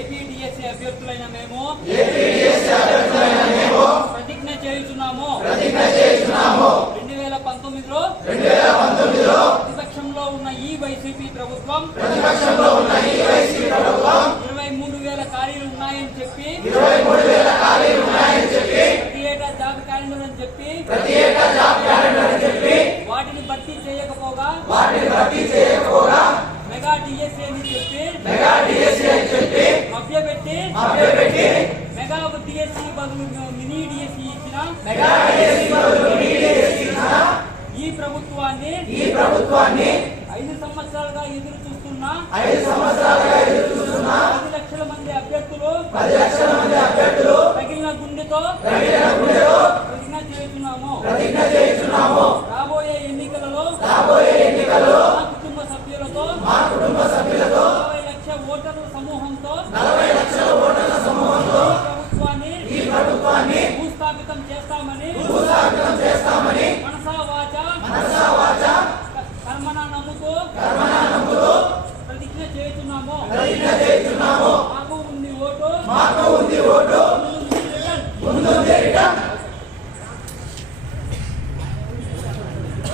APDSC అభ్యర్థులైన మేము ప్రతిజ్ఞ చేయుచున్నాము 2019లో ప్రతిపక్షంలో ఉన్న ఈ వైసీపీ ప్రభుత్వం 23,000 ఖాళీలు ఉన్నాయని చెప్పి ప్రతి ఏటా జాబ్ క్యాలెండర్ అని చెప్పి వాటిని భర్తీ చేయకపోగా మెగా డిఎస్సీ అని చెప్పి మభ్యపెట్టి మెగా డిఎస్సీ బదులు మినీ డిఎస్సీ ఇచ్చిన ఈ ప్రభుత్వాన్ని 5 సంవత్సరాలుగా ఎదురు చూస్తున్న 10 లక్షల మంది అభ్యర్థులు తగిలిన గుండెతో ప్రతిజ్ఞ చేస్తున్నాము. రాబోయే ఎన్నికలలో మా కుటుంబ సభ్యులతో 40 లక్షల ఓటర్ల సమూహంతో ఈ ప్రభుత్వాన్ని భూస్థాపితం చేస్తామని మనసా వాచా కర్మనా నమ్ముతూ ప్రతిజ్ఞ చేస్తున్నాము. మాకు ఉంది ఓటు ముందుంది రిటర్న్.